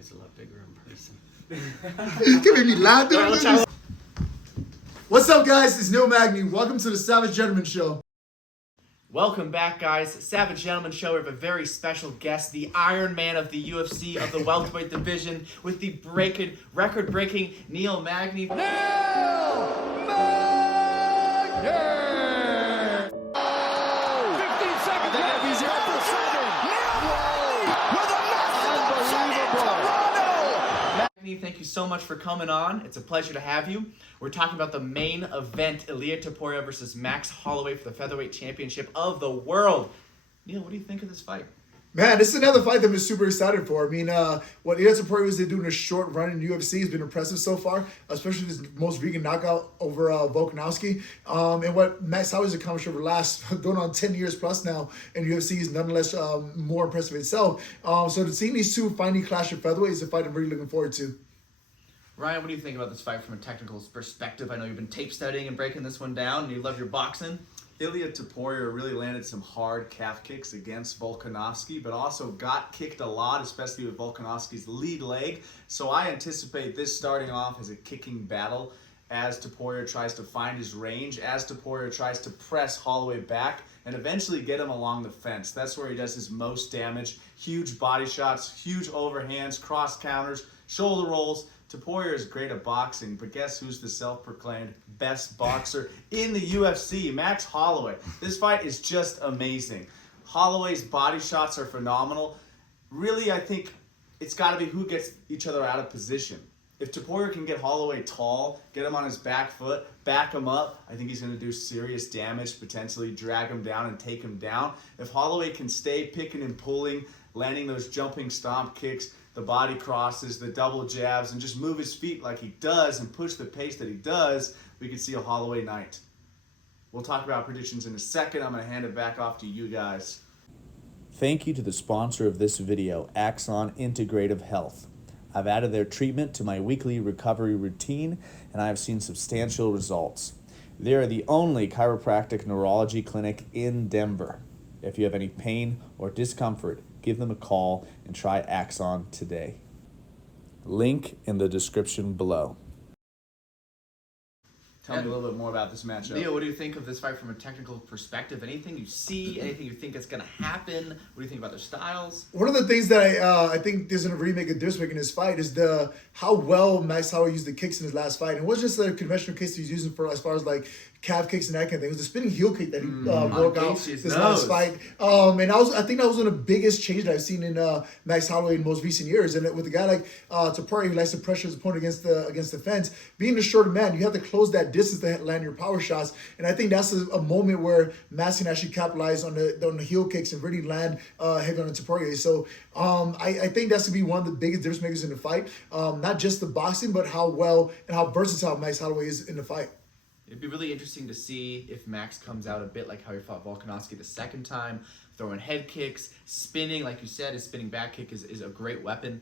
He's a lot bigger in person. You made me laugh. What's up, guys? It's Magny. Welcome to the Savage Gentleman Show. Welcome back, guys. Savage Gentleman Show. We have a very special guest, the Iron Man of the UFC of the welterweight division, with the record-breaking Neil Magny. Neil Magny! 15 seconds left. He's here for 7. Neil Magny with a massive upset in Toronto. Magny, thank you so much for coming on. It's a pleasure to have you. We're talking about the main event, Ilia Topuria versus Max Holloway for the featherweight championship of the world. Neil, what do you think of this fight? Man, this is another fight that I'm super excited for. I mean, what Ilia Topuria was doing a short run in UFC has been impressive so far, especially his most recent knockout over Volkanovski. And what Max Holloway's accomplished over the last, going on 10 years plus now in UFC is nonetheless more impressive itself. So to see these two finally clash at featherweight is a fight I'm really looking forward to. Ryan, what do you think about this fight from a technical perspective? I know you've been tape studying and breaking this one down, and you love your boxing. Ilia Topuria really landed some hard calf kicks against Volkanovski, but also got kicked a lot, especially with Volkanovski's lead leg. So I anticipate this starting off as a kicking battle as Topuria tries to find his range, as Topuria tries to press Holloway back and eventually get him along the fence. That's where he does his most damage. Huge body shots, huge overhands, cross counters, shoulder rolls. Topuria is great at boxing, but guess who's the self-proclaimed best boxer in the UFC? Max Holloway. This fight is just amazing. Holloway's body shots are phenomenal. Really, I think it's got to be who gets each other out of position. If Topuria can get Holloway tall, get him on his back foot, back him up, I think he's going to do serious damage, potentially drag him down and take him down. If Holloway can stay picking and pulling, landing those jumping stomp kicks, the body crosses, the double jabs, and just move his feet like he does and push the pace that he does, we could see a Holloway night. We'll talk about predictions in a second. I'm going to hand it back off to you guys. Thank you to the sponsor of this video, Axon Integrative Health. I've added their treatment to my weekly recovery routine, and I have seen substantial results. They are the only chiropractic neurology clinic in Denver. If you have any pain or discomfort, give them a call and try Axon today. Link in the description below. Tell me a little bit more about this matchup. Neil, what do you think of this fight from a technical perspective? Anything you see? Anything you think is going to happen? What do you think about their styles? One of the things that I think is going to really make a difference in this fight is how well Max Holloway used the kicks in his last fight. And it wasn't just the conventional kicks he's using for as far as like calf kicks and that kind of thing. It was the spinning heel kick that he broke out this last fight. And I think that was one of the biggest changes that I've seen in Max Holloway in most recent years. And with a guy like Topuria, who likes to pressure his opponent against the fence, being a shorter man, you have to close that distance to land your power shots. And I think that's a moment where Max can actually capitalize on the heel kicks and really land heavy on the Topuria. So I think that's going to be one of the biggest difference makers in the fight. Not just the boxing, but how well and how versatile Max Holloway is in the fight. It'd be really interesting to see if Max comes out a bit like how he fought Volkanovski the second time, throwing head kicks, spinning, like you said, his spinning back kick is a great weapon.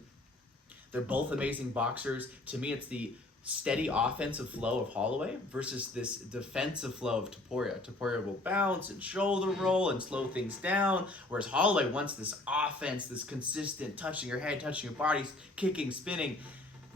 They're both amazing boxers. To me, it's the steady offensive flow of Holloway versus this defensive flow of Topuria. Topuria will bounce and shoulder roll and slow things down, whereas Holloway wants this offense, this consistent touching your head, touching your body, kicking, spinning.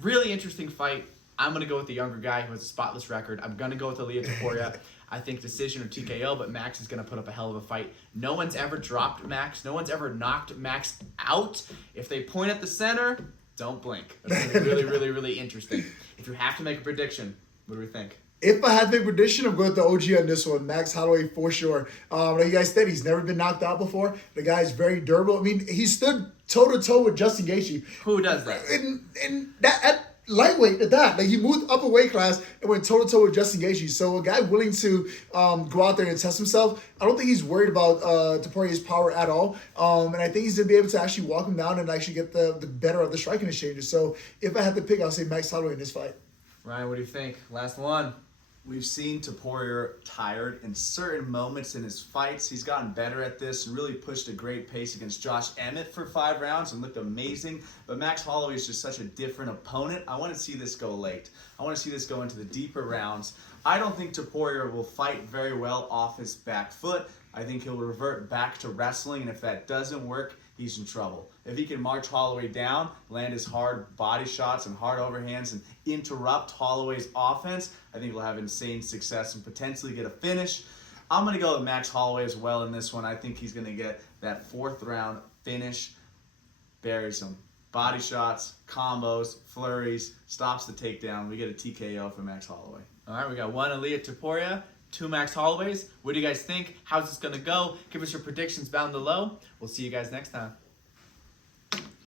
Really interesting fight. I'm going to go with the younger guy who has a spotless record. I'm going to go with Ilia Topuria. I think decision or TKO, but Max is going to put up a hell of a fight. No one's ever dropped Max. No one's ever knocked Max out. If they point at the center, don't blink. That's going to be really, really, really interesting. If you have to make a prediction, what do we think? If I had to make a prediction, I'm going with the OG on this one, Max Holloway for sure. Like you guys said, he's never been knocked out before. The guy's very durable. I mean, he stood toe-to-toe with Justin Gaethje. Who does that? And that lightweight at that. Like, he moved up a weight class and went toe-to-toe with Justin Gaethje. So a guy willing to go out there and test himself, I don't think he's worried about Topuria's power at all. And I think he's going to be able to actually walk him down and actually get the better of the striking exchanges. So if I had to pick, I'll say Max Holloway in this fight. Ryan, what do you think? Last one. We've seen Topuria tired in certain moments in his fights. He's gotten better at this and really pushed a great pace against Josh Emmett for 5 rounds and looked amazing. But Max Holloway is just such a different opponent. I want to see this go late. I want to see this go into the deeper rounds. I don't think Topuria will fight very well off his back foot. I think he'll revert back to wrestling, and if that doesn't work, he's in trouble. If he can march Holloway down, land his hard body shots and hard overhands and interrupt Holloway's offense, I think he'll have insane success and potentially get a finish. I'm going to go with Max Holloway as well in this one. I think he's going to get that 4th round finish, buries him. Body shots, combos, flurries, stops the takedown. We get a TKO for Max Holloway. All right, we got 1 Aaliyah Topuria, 2 Max Holloways. What do you guys think? How's this going to go? Give us your predictions down below. We'll see you guys next time.